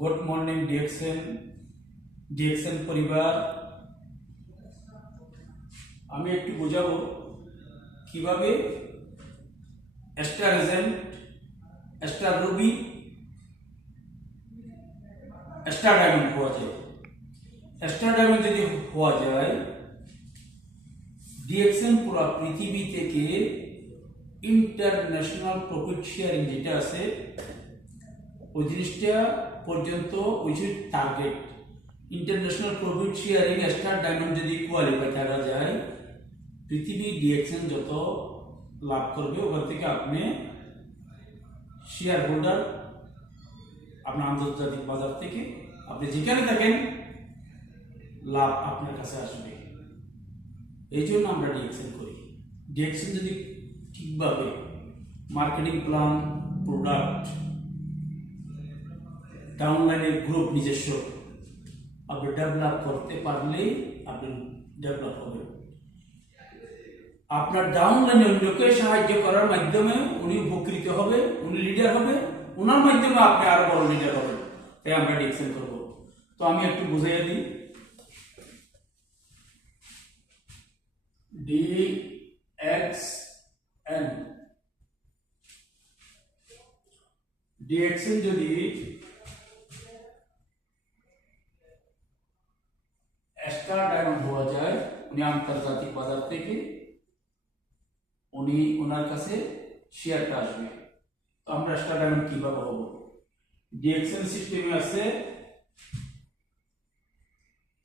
Good morning DXN পরিবার। আমি একটু বোঝাবো কিভাবে star agent, star Ruby, star diamond হওয়া যায়। স্টার ডায়মন্ড যদি হওয়া যায়, ডিএক্সএন পুরো পৃথিবী থেকে ইন্টারন্যাশনাল প্রফিট শেয়ারিং যেটা আছে ওই জিনিসটা পর্যন্ত ওই যে target international profit sharing star diamond যদি কোয়ালিফাই করা যায়, পৃথিবী ডিএক্সএন যত লাভ করবে ওখান থেকে আপনি শেয়ার হোল্ডার আপনার আন্তর্জাতিক বাজার থেকে আপনি যেখানে থাকেন লাভ আপনার কাছে আসবে। এই জন্য আমরা ডিএক্সএন করি। ডিএক্সএন যদি ঠিকভাবে মার্কেটিং প্ল্যান, প্রোডাক্ট, ডাউনলাইনের গ্রুপ নিজস্ব আপনি ডেভেলপ করতে পারলেই আপনি ডেভেলপ হবেন। আপনার ডাউনলাইনের লোককে সাহায্য করার মাধ্যমে উনি উপকৃত হবে, উনি লিডার হবে, ওনার মাধ্যমে আপনি আরো বড় লিডার হবেন। তাই আমরা ডিএক্সএন করব। তো আমি একটু বুঝাইয়া দিই। ডিএক্সএন যদি স্টার ডায়মন্ড হওয়া যায়, উনি আন্তর্জাতিক বাজার থেকে উনি ওনার কাছে শেয়ারটা আসবে। তো আমরা স্টার ডায়মন্ড কিভাবে হবো? ডিএক্সএন সিস্টেমে আছে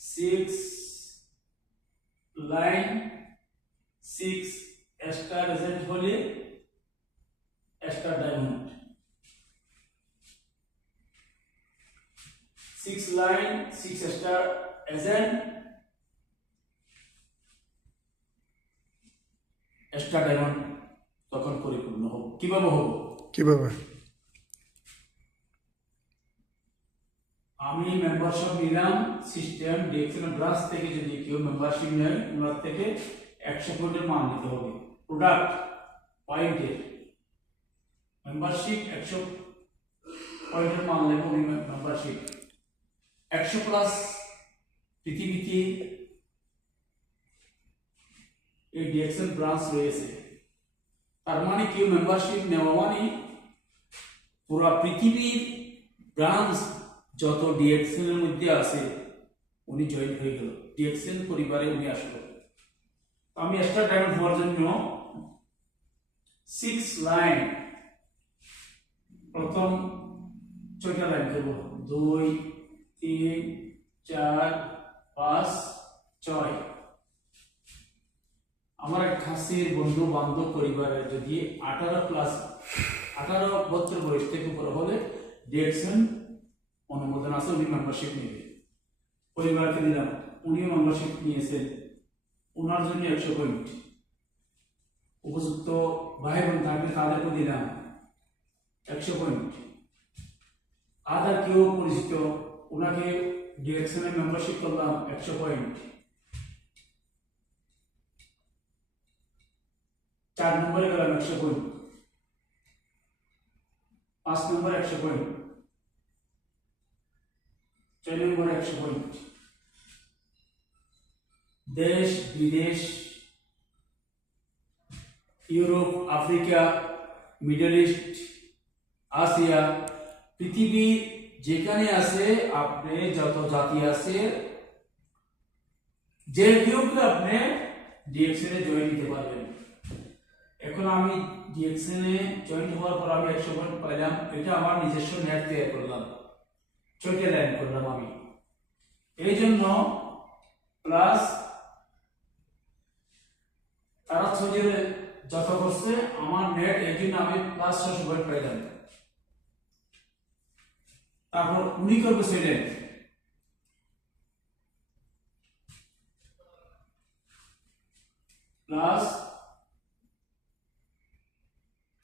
6 লাইন 6 স্টার এজেন্ট হলে star diamond, 6 line 6 star agent star diamond তখন পরিপূর্ণ হবে। কিভাবে হবে? আমি মেম্বারশিপ নিলাম সিস্টেম ডিএক্সএন ব্রাঞ্চ থেকে। যদি কেউ মেম্বারশিপ নেয়, ওনার থেকে 100 পয়েন্টের মান নিতে হবে। প্রোডাক্ট পয়েন্টের মেম্বারশিপ 100 পয়েন্টের মান নেব। উনি মেম্বারশিপ 100 প্লাস পৃথিবীতে এই ডিএক্সএন ব্রাঞ্চ রয়েছে। তার মানে কেউ মেম্বারশিপ নেওয়া মানে পুরো পৃথিবীর ব্রাঞ্চ যত ডিএক্সএন এর মধ্যে আছে উনি জয়েন হয়ে গেল, ডিএক্সএন পরিবারে উনি আসলো। আমি স্টার ডায়মন্ড হওয়ার জন্য 6 লাইন, প্রথম 6টা লাইন দেব। 2 3 4 5 6। আমার এক খাসির বন্ধু বান্ধব পরিবারের যদি 18 বছর বয়স থেকে উপর হলে ডিএক্সএন অনুমোদন আছে, উনি মেম্বারশিপ নেবে। পরিবারকে দিলাম, উনিও মেম্বারশিপ নিয়েছেন, ওনার জন্য 100 পয়েন্ট। উপযুক্ত ভাই বোন থাকলে তাদেরকে দিলাম 100 পয়েন্ট। আদার কেউ পরিচিত, ওনাকে ডিএক্সএন এর মেম্বারশিপ করলাম 100 পয়েন্ট। 4 নম্বরে গেলাম 100 পয়েন্ট, 5 নম্বরে 100 পয়েন্ট, 6 নম্বরে 100 পয়েন্ট। দেশ বিদেশ, ইউরোপ, আফ্রিকা, মিডল ইস্ট, আসিয়া, পৃথিবী যেখানে আছে আপনি যত জাতি আছে যে কেউকে আপনি ডিএক্সএন এ জয়েন দিতে পারবেন। এখন আমি ডিএক্সএন এ জয়েন হওয়ার পর আমি 100 পয়েন্ট পাইলাম। এটা আমার নিজস্ব নেট তৈরি করলাম, 6টা লাইন করলাম আমি। এই জন্য প্লাস তারা 6 যত করছে আমার নেট, এই জন্য আমি প্লাস 600 পয়েন্ট পাইলাম। তারপর উনি করবে সেলেন প্লাস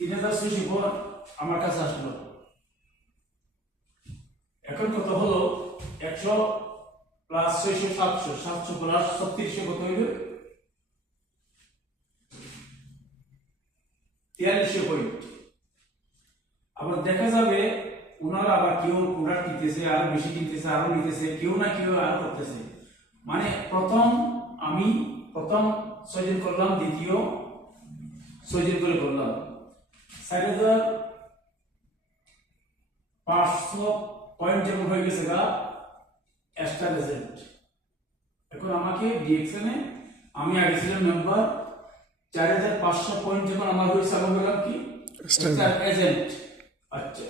3600 পর আমার কাছে আসলো। এখন কত হলো? 100 প্লাস 600 700, 700 প্লাস 3600 কত হইল? 4300 পয়েন্ট। আবার দেখা যাবে ওনারা আবার কেউ প্রোডাক্ট কিনতেছে, আরো বেশি কিনতেছে, আরো নিতেছে, কেউ না কেউ আরো করতেছে। মানে আমি প্রথম 6 জন করলাম, দ্বিতীয় 6 জন করে করলাম, 4,500 পয়েন্ট যখন হয়ে গেছে গা এক্সট্রা রেজাল্ট। এখন আমাকে ডিএক্সএনে আমি আগে ছিলাম মেম্বার, 4,500 পয়েন্ট যখন আমার হয়েছে আমি বললাম কি এক্সট্রা এজেন্ট। আচ্ছা,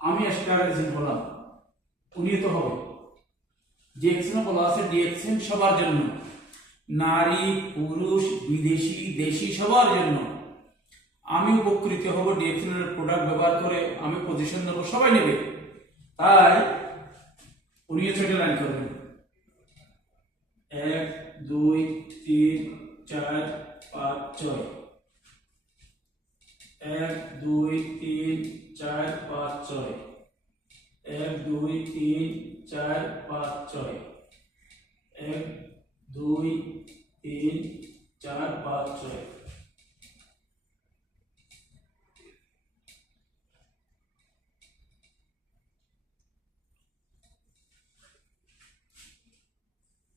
আমি এক্সট্রা এজেন্ট হলাম, উনি তো হবে। ডিএক্সএনে বলা আছে ডিএক্সএন সবার জন্য, নারী পুরুষ বিদেশি দেশি সবার জন্য। আমি উপকৃত হব ডিএক্সএন এর প্রোডাক্ট ব্যবহার করে, আমি পজিশন নেব, সবাই নেবে। তাই উনি 6টা লাইন করবেন, 1 2 3 4 5 6, 1 2 3 4 5 6, 1 2 3 4 5 6, 1 2 3 4 5 6।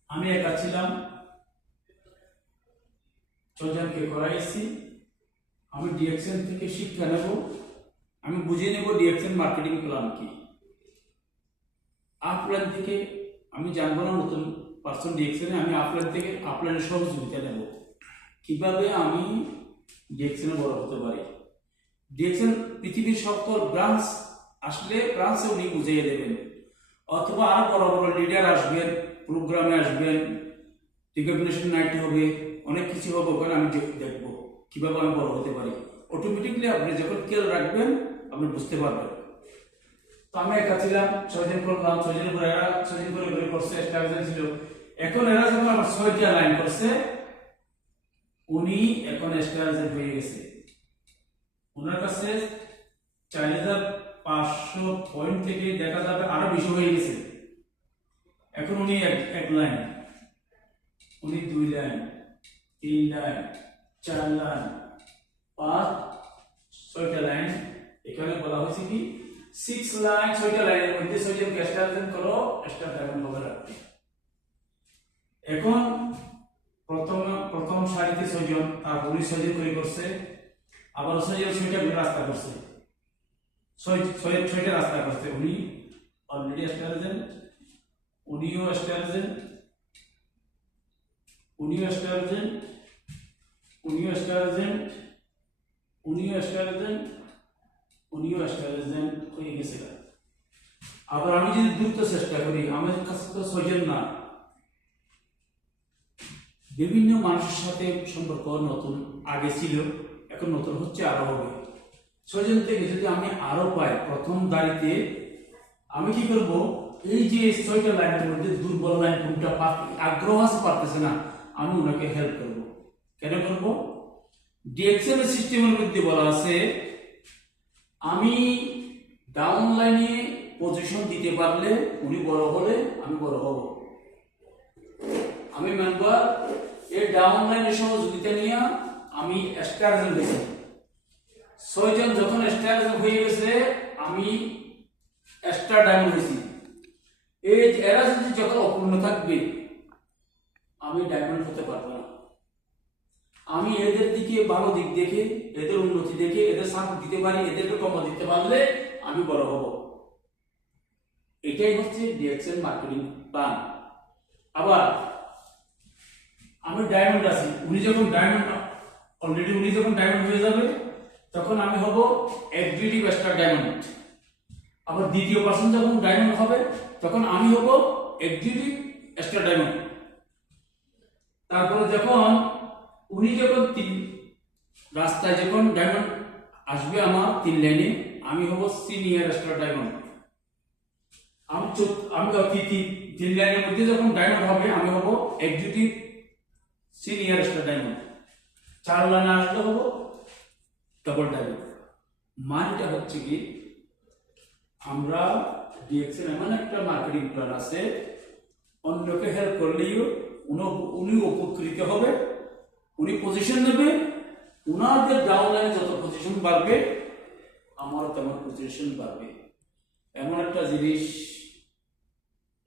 আমি একা ছিলাম, 6 জনকে করাইছি। আমি ডিএক্সএন থেকে শিক্ষা নেব, আমি বুঝিয়ে নেব ডিএক্সএন মার্কেটিং প্ল্যান কি। আপলাইন থেকে আমি জানবো না, নতুন পার্সন ডিএক্সএনে, আমি আপলাইন থেকে আপলাইনের সহযোগিতা নেব, কিভাবে আমি ডিএক্সএনে বড় হতে পারি। ডিএক্সএন পৃথিবীর সকল ব্রাঞ্চ আসলে ব্রাঞ্চে উনি বুঝিয়ে দেবেন, অথবা আরো বড় বড় লিডার আসবেন, প্রোগ্রামে আসবেন, রিকগনিশন নাইট হবে, অনেক কিছু হবে, ওখানে আমি দেখবো কিভাবে আমি বড় হতে পারি। অটোমেটিকলি আপনি যখন খেয়াল রাখবেন আপনি বুঝতে পারবেন। তো আমি একা ছিলাম, 6 জন করলাম, 6 জন করে এরা 6 জন করে করছে, স্ট্রাকচার ছিল। এখন এরা যখন আমার 6টা লাইন করছে, উনি এখন স্ট্রাকচার হয়ে গেছে। ওনার কাছে 4,500 পয়েন্ট থেকে দেখা যাবে আরো বেশি হয়ে গেছে। এখন উনি এক লাইন, উনি 2 লাইন, 3 লাইন, 4 লাইন, 5 6টা লাইন। এখানে বলা হয়েছে কি 6 লাইন, 6টা লাইনের মধ্যে 6 জন ক্যাস্টারজন করো, এক্সট্রা ডায়মন্ড হবে রাখতে। এখন প্রথম সারিতে 6 জন, তারপর উনি 6 জন করে করছে, আবার 6 জন 6টা রাস্তা করছে, 6টা রাস্তা করছে। উনি অলরেডি এক্সট্রাজন, উনিও এক্সট্রাজন, উনিও এক্সট্রাজন, উনিও এক্সট্রাজন, উনিও এক্সট্রাজন, উনিও এক্সট্রাজন হয়ে গেছে। আবার আমি যদি দ্রুত চেষ্টা করি, আমার কাছে তো 6 জন না, বিভিন্ন মানুষের সাথে সম্পর্ক নতুন আগে ছিল, এখন নতুন হচ্ছে, আরো হবে। 6 জন থেকে যদি আমি আরো পাই প্রথম দাঁড়িতে, আমি কি করব, এই যে 6টা লাইনের মধ্যে দুর্বল লাইন কোনটা আগ্রহ আছে পারতেছে না, আমি ওনাকে হেল্প করব। কেন করব? ডিএক্সএল সিস্টেমের মধ্যে বলা আছে আমি ডাউন লাইনে পজিশন দিতে পারলে উনি বড় হলে আমি বড় হব। আমি মেম্বার এই ডাউন লাইনের সহযোগিতা নিয়ে আমি স্টারজন দিয়েছি। 6 জন যখন স্টারজন হয়ে গেছে, আমি স্টার ডায়মন্ড হয়েছি। এই এরা যদি যখন অপূর্ণ থাকবে, আমি ডায়মন্ড হতে পারবো না। আমি এদের দিকে ভালো দিক দেখে, এদের উন্নতি দেখে, এদের সাপোর্ট দিতে পারি, এদেরকে কম দিতে পারলে আমি বড় হব। এটাই হচ্ছে ডিএক্সএল মার্কেটিং প্ল্যান। আবার আমি ডায়মন্ড আছি, উনি যখন ডায়মন্ড অলরেডি উনি যখন ডায়মন্ড হয়ে যাবে, তখন আমি হব এক্সিকিউটিভ স্টার ডায়মন্ড। আবার দ্বিতীয় পার্সন যখন ডায়মন্ড হবে, তখন আমি হব এক্সিকিউটিভ স্টার ডায়মন্ড। তারপরে যখন উনি যখন 3 রাস্তায় যখন ডায়মন্ড আসবে আমার 3 লাইনে, আমি হব সিনিয়র স্টার ডায়মন্ড। আমি 3 লাইনের মধ্যে যখন ডায়মন্ড হবে, আমি হব এক্সিকিউটিভ সিনিয়র স্টার ডায়মন্ড। 4 লাইনে আসলে হব ডাবল ডায়মন্ড। মানটা হচ্ছে কি, আমরা ডিএক্সএল এমন একটা মার্কেটিং প্ল্যান আছে, অন্যকে হেল্প করলেও উনি উপকৃত হবে, উনি পজিশন নেবে, উনাদের ডাউন লাইনে যত পজিশন বাড়বে, আমারও তেমন পজিশন বাড়বে। জিনিস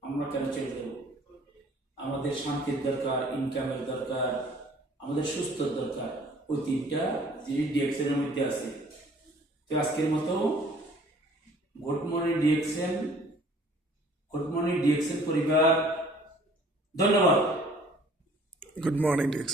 আমরা কেন ছেড়ে দেব? আমাদের শান্তির দরকার, ইনকামের দরকার, আমাদের সুস্থ দরকার। ওই তিনটা জিনিস ডিএক্সএন এর মধ্যে আছে। তো আজকের মতো গুড মর্নিং ডিএক্সএন পরিবার, ধন্যবাদ। Good morning, Dix.